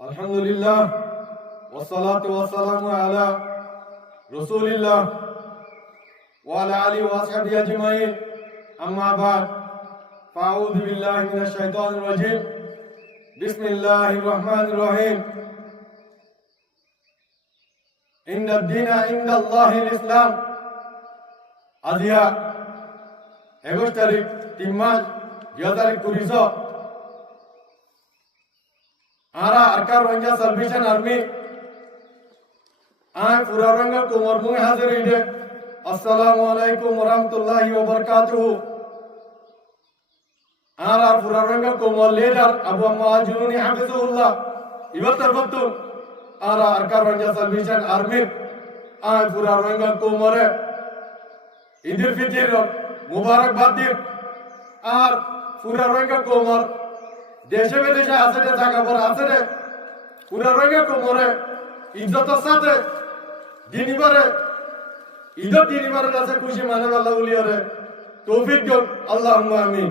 আলহামদুলিল্লাহ ওয়াসসালাতু ওয়াসসালামু আলা রাসূলিল্লাহ ওয়া আলা আলিহি ওয়া আসহাবিহি আজমাইন আম্মা বা'দ ফাআউযু বিল্লাহি মিনাশ শাইতানির রাজীম বিসমিল্লাহির রহমানির রহিম ইন্নাদ দীনা ইনদাল্লাহিল ইসলাম আজিয়া 21 তারিখ 3 মাস 2020 आरा अरकार रंगा सल्वेशन आर्मी आय पूरा रंगा कुमार मुंह हाजिर इधे अस्सलामु अलैकुम वरहमतुल्लाहि वबरकातुहू आरा पूरा रंगा कुमार लीडर अबू मुआजुनी हाफिजुल्लाह इवतर बत्तु आरा अरकार रंगा सल्वेशन आर्मी आय पूरा रंगा कुमार ईदुल फितर मुबारकबाद दी আর पूरा रंगा कुमार দেশে বিদেশে আছে রে জায়গা বড় আছে রে পুরা রঙে কোমরে ইজ্জতের সাথে দিনইবারে ইজ্জত দিনইবারে কাছে খুশি মানে আল্লাহ বলিয়া রে তৌফিক দিও আল্লাহুম্মা আমিন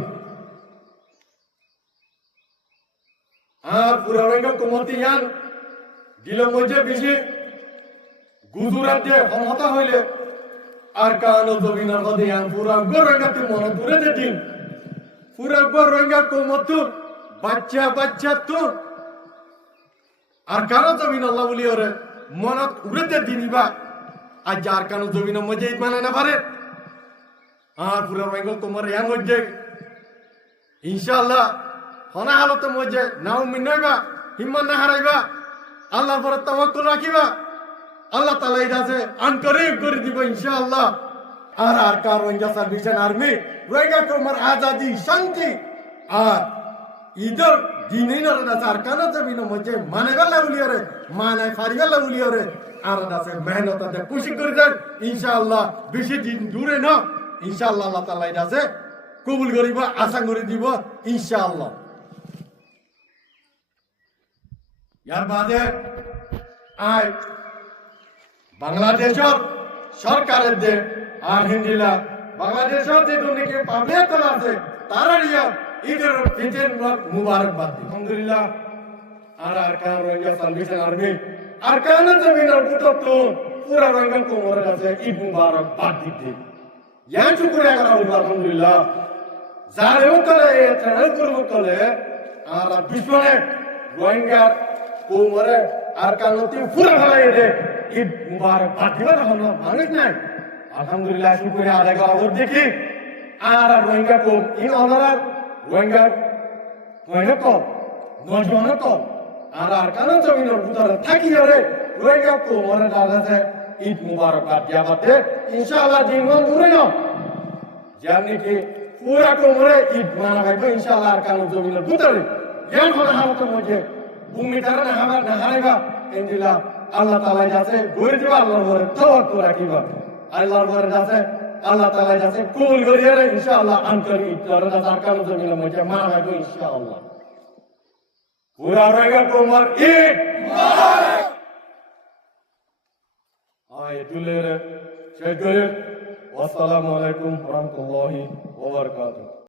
আর পুরা রঙে কোমতি ইয়ান দিল মজে বেশি গুজরাট দিয়ে ক্ষমতা হইলে আর কানো জমিনার মধ্যে ইয়ান পুরা গরঙ্গাতে মনে দূরে দিন পুরা গরঙ্গা কোমতুর বাচ্চা বাচ্চা তো আর কারো জমিন আল্লাহ বলি ওরে মনত উড়েতে দিনিবা আর যার কারো জমিন মজে মানে না পারে আর পুরো বেঙ্গল তোমার ইয়াং মজে ইনশাআল্লাহ হনা হালত মজে নাও মিনাইবা হিম্মত না হারাইবা আল্লাহর পর তাওয়াক্কুল রাখিবা আল্লাহ তাআলা ইদাছে আনকরিব করে দিব ইনশাআল্লাহ আর কার রোহিঙ্গা সার্ভিসেন আর্মি রোহিঙ্গা তোমার আজাদি শান্তি আর ইদর দিনের দাসার কানা জমিন মধ্যে মানে গলা উলিয়রে মানে ফারি গলা উলিয়রে আর দাসে মেহনততে খুশি করে দেন ইনশাআল্লাহ বেশি দিন দূরে না ইনশাআল্লাহ আল্লাহ তাআলা দাসে কবুল করিব আশা করে দিব ইনশাআল্লাহ ইয়ার বাদে আই বাংলাদেশের সরকারের যে আর হিন্দিলা বাংলাদেশের যে দুনিকে পাবলিক আছে তারা রিয়া ঈদের ফিতর মুবারকবাদ আলহামদুলিল্লাহ আর আরকান রোহিঙ্গা সালভেশন আর্মি আরকান জমিনের পুত্র পুরা রঙ্গন কোমর আছে ঈদ মুবারকবাদ দিতে ইয়া শুকরিয়া করা হলো আলহামদুলিল্লাহ যারেও করে চ্যানেল করব করে আর বিশ্বনে রোহিঙ্গা কোমরে আরকানতি পুরা হলাই দে ঈদ মুবারকবাদ দিবা হলো মানুষ নাই আলহামদুলিল্লাহ শুকরিয়া আদায় করা হলো দেখি আর রোহিঙ্গা কোম ইন অনার রোহিঙ্গা কয়না কম নজওয়ান কম আর কারণ জমিনের ভিতরে থাকি রে রোহিঙ্গা কোমরে দাদাতে ঈদ মুবারকবাদ দিয়াবাতে ইনশাআল্লাহ দিনমান দূরে না জানি কি পুরা কোমরে ঈদ মানাবে ইনশাআল্লাহ আর কারণ জমিনের ভিতরে জ্ঞান হলে হামত মধ্যে ভূমি তারা না হামার না হারাইবা ইনশাআল্লাহ আল্লাহ তাআলা যাতে গড়ে দিবা আল্লাহর উপরে তাওয়াক্কুল রাখিবা আল্লাহর উপরে যাতে আল্লাহ তাআলা যাতে কবুল করিয়া রে ইনশাআল্লাহ আন্তরিক ইতরা সরকার জমিনের মধ্যে মানাবে ইনশাআল্লাহ পুরা রোহিঙ্গা কোমর ঈদ মুবারক আয় দুলের শেখ গরিব আসসালামু আলাইকুম ওয়া রাহমাতুল্লাহি ওয়া বারাকাতুহু